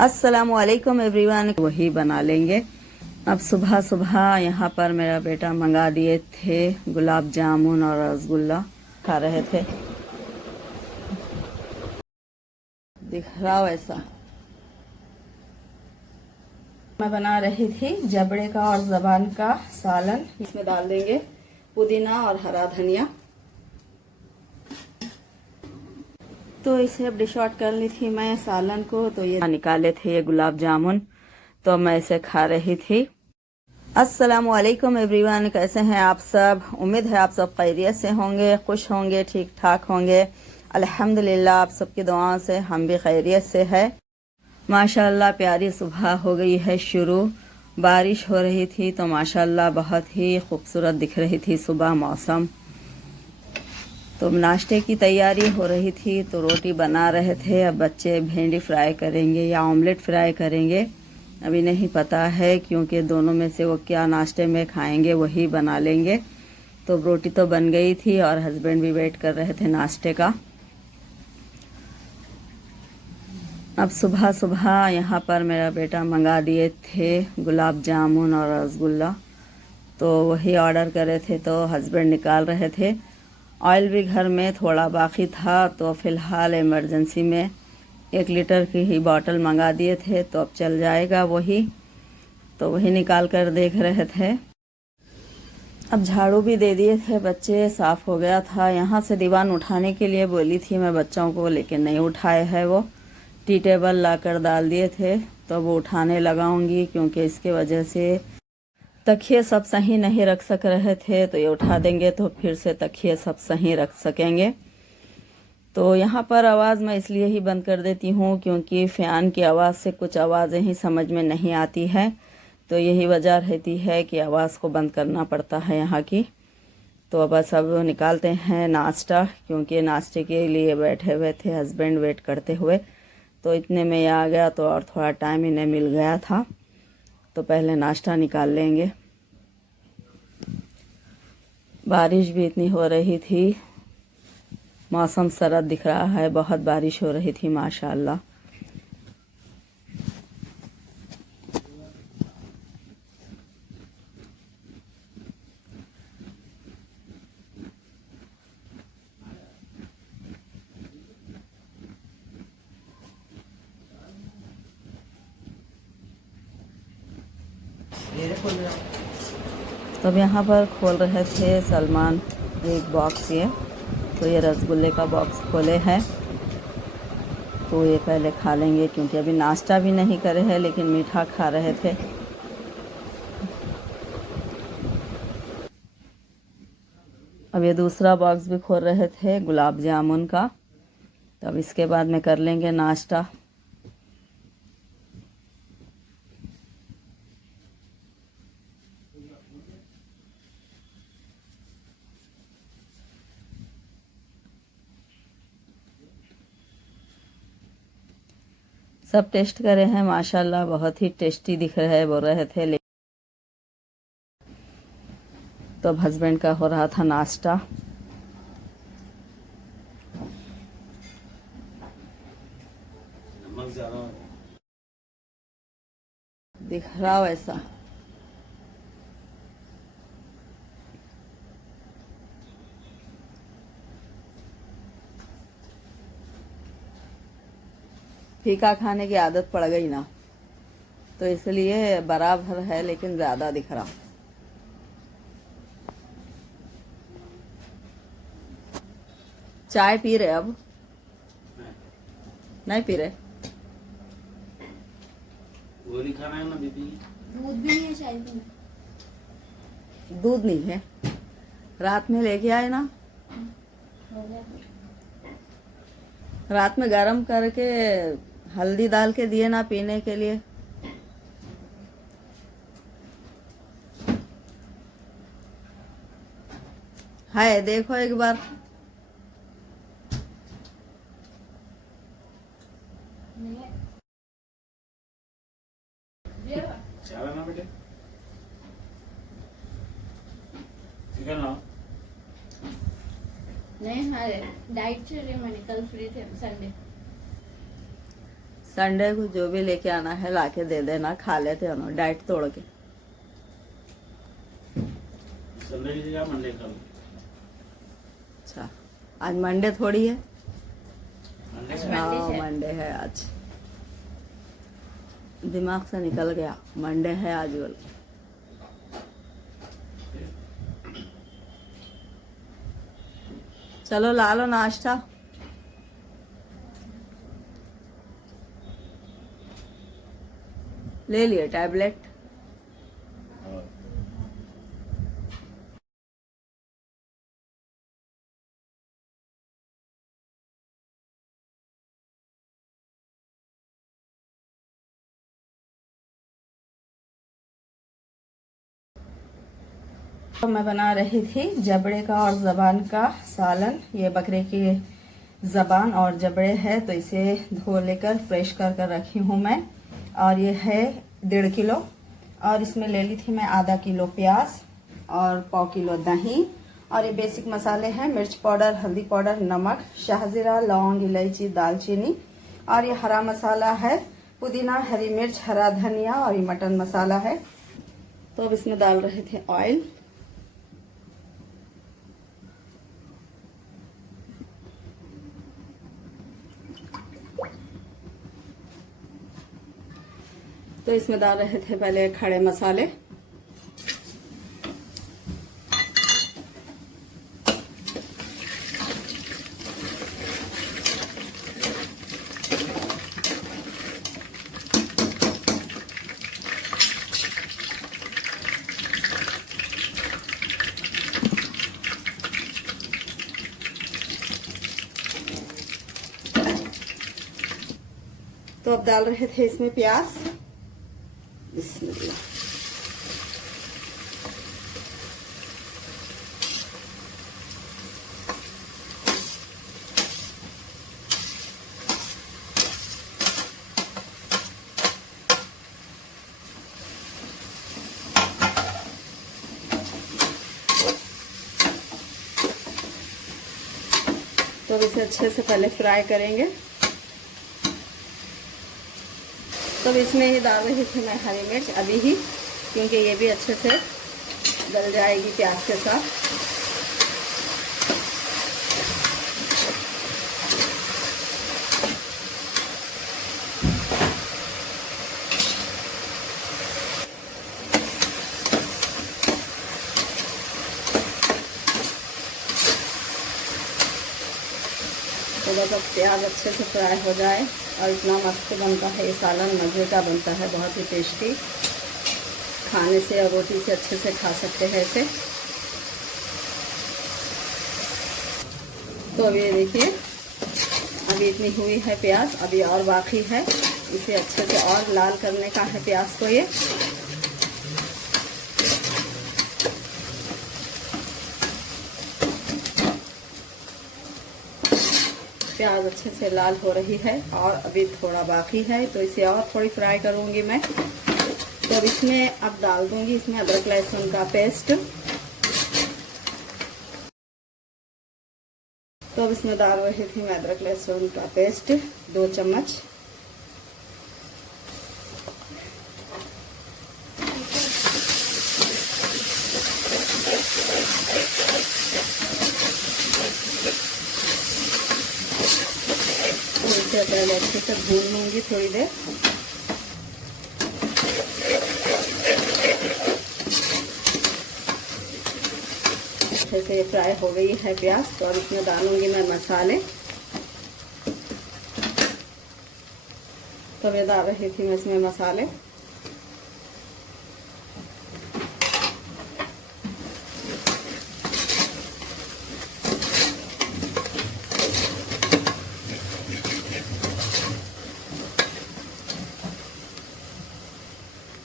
अस्सलामुअलैकुम एवरीवन। वही बना लेंगे। अब सुबह सुबह यहाँ पर मेरा बेटा मंगा दिए थे गुलाब जामुन और रसगुल्ला, खा रहे थे। दिख रहा वैसा। मैं बना रही थी जबड़े का और ज़बान का सालन। इसमें डाल देंगे पुदीना और हरा धनिया। तो इसे अब डिश आउट कर ली थी मैं सालन को। तो ये निकाले थे ये गुलाब जामुन, तो मैं इसे खा रही थी। अस्सलामुअलैकुम एवरीवन, कैसे हैं आप सब? उम्मीद है आप सब खैरियत से होंगे, खुश होंगे, ठीक ठाक होंगे। अल्हम्दुलिल्लाह आप सबकी दुआओं से हम भी खैरियत से है। माशाल्लाह प्यारी सुबह हो गई है शुरू। बारिश हो रही थी तो माशाल्लाह बहुत ही खूबसूरत दिख रही थी सुबह मौसम। तो नाश्ते की तैयारी हो रही थी, तो रोटी बना रहे थे। अब बच्चे भिंडी फ्राई करेंगे या ऑमलेट फ्राई करेंगे, अभी नहीं पता है, क्योंकि दोनों में से वो क्या नाश्ते में खाएंगे वही बना लेंगे। तो रोटी तो बन गई थी और हस्बैंड भी वेट कर रहे थे नाश्ते का। अब सुबह सुबह यहाँ पर मेरा बेटा मंगा दिए थे गुलाब जामुन और रसगुल्ला, तो वही ऑर्डर करे थे। तो हस्बैंड निकाल रहे थे। ऑयल भी घर में थोड़ा बाकी था, तो फ़िलहाल इमरजेंसी में 1 लीटर की ही बोतल मंगा दिए थे, तो अब चल जाएगा वही। तो वही निकाल कर देख रहे थे। अब झाड़ू भी दे दिए थे बच्चे, साफ़ हो गया था। यहाँ से दीवान उठाने के लिए बोली थी मैं बच्चों को, लेकिन नहीं उठाए है। वो टी टेबल लाकर डाल दिए थे, तो वो उठाने लगाऊंगी, क्योंकि इसके वजह से तकिए सब सही नहीं रख सक रहे थे। तो ये उठा देंगे तो फिर से तकिए सब सही रख सकेंगे। तो यहाँ पर आवाज़ मैं इसलिए ही बंद कर देती हूँ, क्योंकि फ़ैन की आवाज़ से कुछ आवाज़ें ही समझ में नहीं आती है। तो यही वजह रहती है कि आवाज़ को बंद करना पड़ता है यहाँ की। तो बस अब निकालते हैं नाश्ता, क्योंकि नाश्ते के लिए बैठे हुए थे हस्बैंड वेट करते हुए। तो इतने में आ गया, तो और थोड़ा टाइम इन्हें मिल गया था। तो पहले नाश्ता निकाल लेंगे। बारिश भी इतनी हो रही थी, मौसम सरद दिख रहा है, बहुत बारिश हो रही थी माशाल्लाह। तो अब यहाँ पर खोल रहे थे सलमान एक बॉक्स। ये तो ये रसगुल्ले का बॉक्स खोले हैं, तो ये पहले खा लेंगे, क्योंकि अभी नाश्ता भी नहीं करे हैं, लेकिन मीठा खा रहे थे। अब ये दूसरा बॉक्स भी खोल रहे थे गुलाब जामुन का। तो अब इसके बाद में कर लेंगे नाश्ता। सब टेस्ट करे हैं माशाल्लाह, बहुत ही टेस्टी दिख रहे हैं बोल रहे थे। तो अब हस्बैंड का हो रहा था नाश्ता। दिख रहा वैसा। फीका खाने की आदत पड़ गई ना, तो इसलिए बराबर है, लेकिन ज़्यादा दिख रहा। चाय पी रहे अब? नहीं पी रहे? गोली खाना है ना दीदी? दूध भी नहीं है, चाय भी नहीं। दूध नहीं है? रात में लेके आए ना, हो गया। रात में गरम करके हल्दी डाल के दिए ना पीने के लिए। है देखो एक बार। चाय ना बेटे, चिकन लाओ। नहीं, हमारे डाइट चल रही है, मैंने कल फ्री थे संडे। संडे को जो भी लेके आना है लाके दे देना, खा लेते हैं ना डाइट तोड़ के। संडे की जगह मंडे कर लो। अच्छा, आज मंडे थोड़ी है। मंडे आज का हाँ है। मंडे है आज, दिमाग से निकल गया, मंडे है आज बोल। चलो ला लो नाश्ता। ले लिए टैबलेट। और तो मैं बना रही थी जबड़े का और जबान का सालन। ये बकरे की जबान और जबड़े है, तो इसे धो लेकर फ्रेश कर कर रखी हूँ मैं। और ये है 1.5 किलो, और इसमें ले ली थी मैं आधा किलो प्याज और 1/4 किलो दही। और ये बेसिक मसाले हैं, मिर्च पाउडर, हल्दी पाउडर, नमक, शाहजीरा, लौंग, इलायची, दालचीनी। और ये हरा मसाला है, पुदीना, हरी मिर्च, हरा धनिया, और ये मटन मसाला है। तो अब इसमें डाल रहे थे ऑयल। तो इसमें डाल रहे थे पहले खड़े मसाले, तो अब डाल रहे थे इसमें प्याज। बिस्मिल्लाह। तो अब इसे अच्छे से पहले फ्राई करेंगे। तो इसमें ही डाल रही थी मैं हरी मिर्च अभी ही, क्योंकि ये भी अच्छे से गल जाएगी प्याज के साथ। तो बस अब प्याज अच्छे से फ्राई हो जाए, और इतना मस्त बनता है ये सालन, मज़े का बनता है, बहुत ही टेस्टी। खाने से और रोटी से अच्छे से खा सकते हैं इसे। तो अब ये देखिए, अभी इतनी हुई है प्याज, अभी और बाकी है। इसे अच्छे से और लाल करने का है प्याज को। ये प्याज अच्छे से लाल हो रही है और अभी थोड़ा बाकी है, तो इसे और थोड़ी फ्राई करूंगी मैं। तो अब इसमें अब डाल दूंगी इसमें अदरक लहसुन का पेस्ट। तो अब इसमें डाल रही थी मैं अदरक लहसुन का पेस्ट 2 चम्मच। इसे पहले अच्छे से भून लूंगी थोड़ी देर। अच्छे से फ्राई हो गई है प्याज। तो अब इसमें डालूंगी मैं मसाले। तो मैं डाल रही थी मैं इसमें मसाले।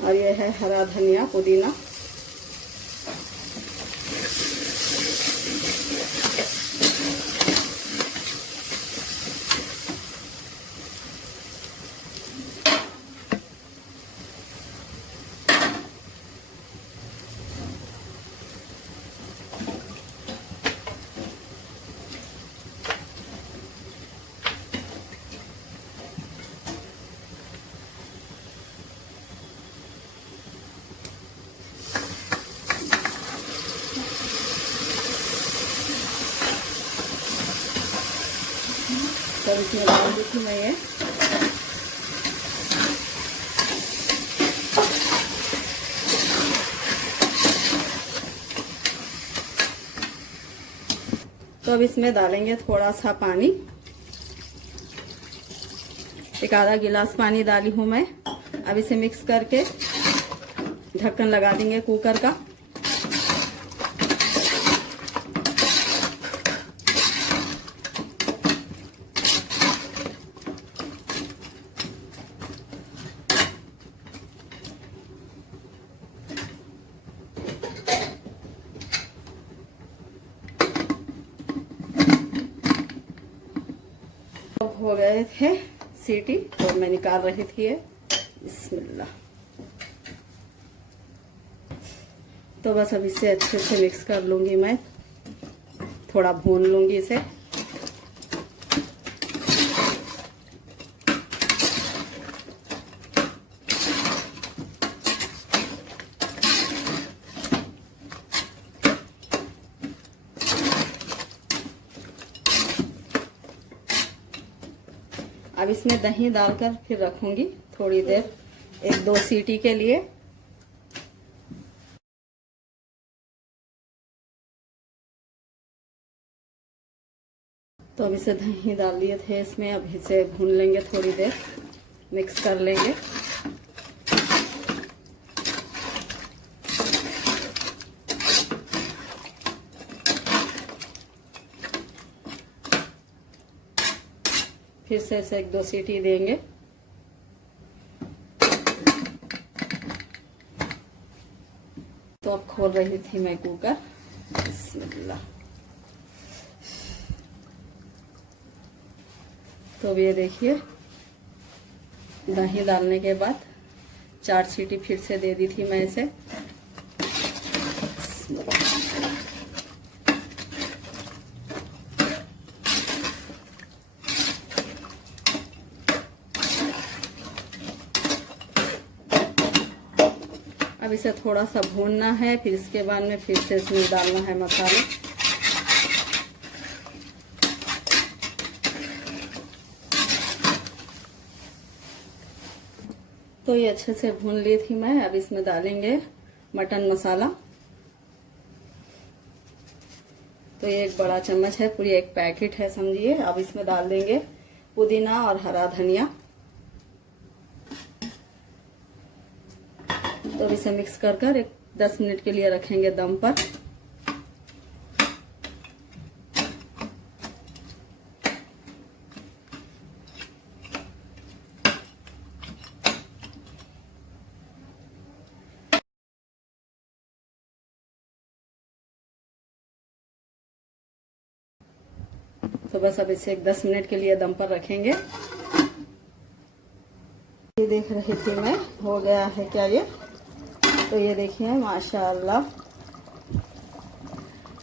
और ये है हरा धनिया, पुदीना। तो इसमें डाल दी थी मैं ये। तो अब इसमें डालेंगे थोड़ा सा पानी, एक आधा गिलास पानी डाली हूँ मैं। अब इसे मिक्स करके ढक्कन लगा देंगे कुकर का। हो गए थे सीटी तो मैं निकाल रही थी ये। बिस्मिल्लाह। तो बस अब इसे अच्छे से मिक्स कर लूंगी मैं, थोड़ा भून लूंगी इसे। अब इसमें दही डालकर फिर रखूंगी थोड़ी देर, 1-2 सीटी के लिए। तो अब इसे दही डाल दिए थे इसमें, अब इसे भून लेंगे थोड़ी देर, मिक्स कर लेंगे। फिर से इसे 1-2 सीटी देंगे। तो अब खोल रही थी मैं कुकर। बिस्मिल्लाह। तो अब ये देखिए, दही डालने के बाद 4 सीटी फिर से दे दी थी मैं इसे। अब इसे थोड़ा सा भूनना है, फिर इसके बाद में फिर से इसमें डालना है मसाले। तो ये अच्छे से भून ली थी मैं। अब इसमें डालेंगे मटन मसाला। तो ये 1 बड़ा चम्मच है, पूरी 1 पैकेट है समझिए। अब इसमें डाल देंगे पुदीना और हरा धनिया। तो अब इसे मिक्स कर कर 10 मिनट के लिए रखेंगे दम पर। तो बस अब इसे 10 मिनट के लिए दम पर रखेंगे। ये देख रही थी मैं, हो गया है क्या ये। तो ये देखिए माशाअल्लाह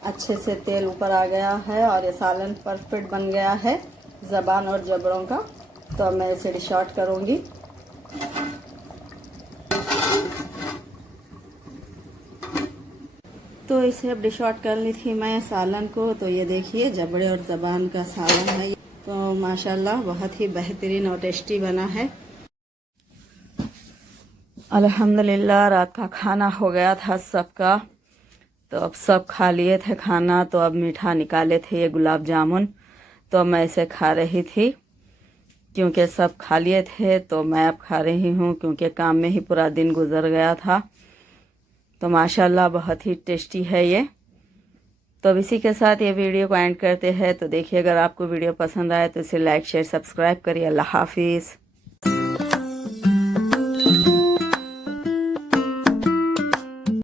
अच्छे से तेल ऊपर आ गया है और ये सालन परफेक्ट बन गया है ज़बान और जबड़ों का। तो अब मैं इसे डिश आउट करूँगी। तो इसे अब डिश आउट कर ली थी मैं सालन को। तो ये देखिए जबड़े और ज़बान का सालन है। तो माशाअल्लाह बहुत ही बेहतरीन और टेस्टी बना है। अल्हम्दुलिल्लाह रात का खाना हो गया था सबका। तो अब सब खा लिए थे खाना। तो अब मीठा निकाले थे ये गुलाब जामुन। तो मैं इसे खा रही थी क्योंकि सब खा लिए थे। तो मैं अब खा रही हूँ क्योंकि काम में ही पूरा दिन गुजर गया था। तो माशाल्लाह बहुत ही टेस्टी है ये। तो अब इसी के साथ ये वीडियो को एंड करते हैं। तो देखिए अगर आपको वीडियो पसंद आए तो इसे लाइक शेयर सब्सक्राइब करिए। अल्लाह हाफिज़।